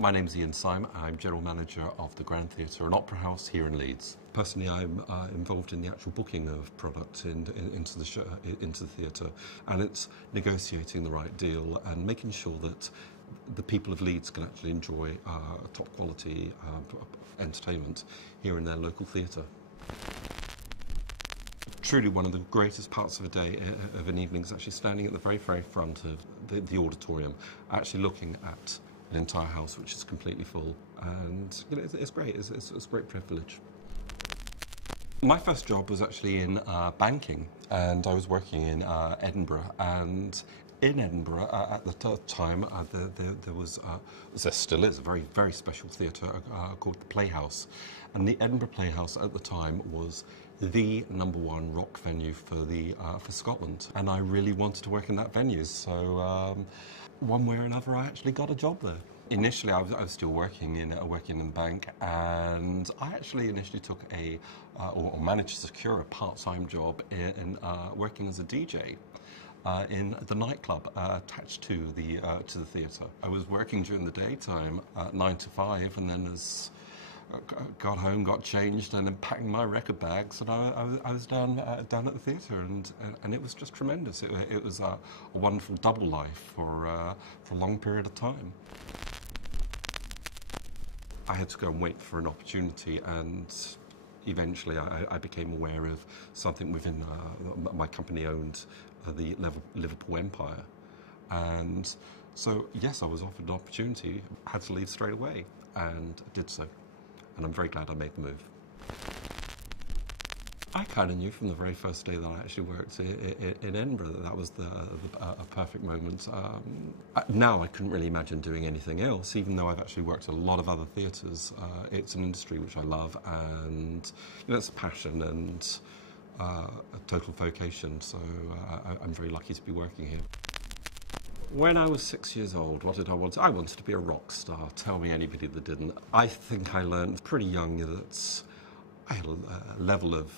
My name's Ian Syme. I'm General Manager of the Grand Theatre and Opera House here in Leeds. Personally, I'm involved in the actual booking of product into the show, into the theatre, and it's negotiating the right deal and making sure that the people of Leeds can actually enjoy top quality entertainment here in their local theatre. Truly one of the greatest parts of a day, of an evening, is actually standing at the very, very front of the auditorium, actually looking at an entire house which is completely full, and you know, it's great. It's a great privilege. My first job was actually in banking, and I was working in Edinburgh. And in Edinburgh at the time, there still is a very, very special theatre called the Playhouse, and the Edinburgh Playhouse at the time was the #1 rock venue for Scotland, and I really wanted to work in that venue. So one way or another, I actually got a job there. Initially, I was still working in the bank, and I actually initially took or managed to secure a part-time job in working as a DJ. In the nightclub attached to the theatre. I was working during the daytime, 9 to 5, and then as got home, got changed, and then packing my record bags, and I was down at the theatre, and it was just tremendous. It was a wonderful double life for a long period of time. I had to go and wait for an opportunity, and eventually I became aware of something within my company owned the Liverpool Empire. And so, yes, I was offered an opportunity, had to leave straight away, and did so. And I'm very glad I made the move. I kind of knew from the very first day that I actually worked in Edinburgh that was a perfect moment. Now I couldn't really imagine doing anything else, even though I've actually worked at a lot of other theatres. It's an industry which I love, and you know, it's a passion and a total vocation, so I'm very lucky to be working here. When I was 6 years old, what did I want? I wanted to be a rock star. Tell me anybody that didn't. I think I learned pretty young that I had a level of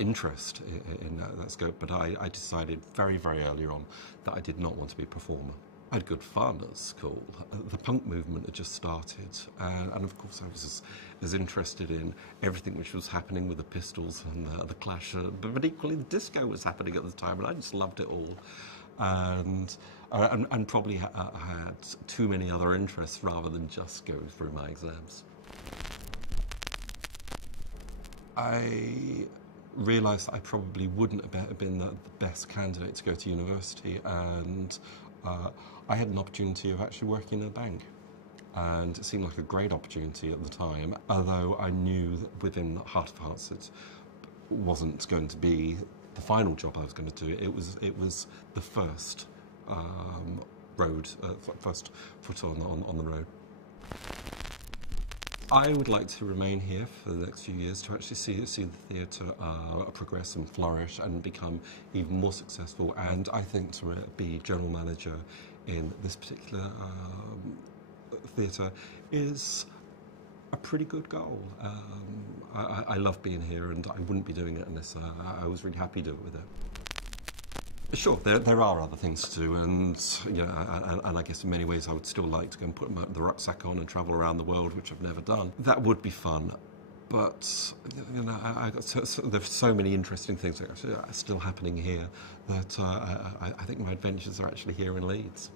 interest in that scope, but I decided very, very early on that I did not want to be a performer. I had good fun at school. The punk movement had just started, and of course I was as interested in everything which was happening with the Pistols and the Clash, but equally the disco was happening at the time, and I just loved it all. And probably had too many other interests rather than just going through my exams. I realised that I probably wouldn't have been the best candidate to go to university, and I had an opportunity of actually working in a bank, and it seemed like a great opportunity at the time, although I knew that within heart of hearts it wasn't going to be the final job I was going to do. It was the first first foot on the road. I would like to remain here for the next few years to actually see the theatre progress and flourish and become even more successful. And I think to be general manager in this particular theatre is a pretty good goal. I love being here, and I wouldn't be doing it unless I was really happy to do it with it. Sure, there are other things to do, and you know, and I guess in many ways I would still like to go and put the rucksack on and travel around the world, which I've never done. That would be fun, but you know, there's so many interesting things that are still happening here that I think my adventures are actually here in Leeds.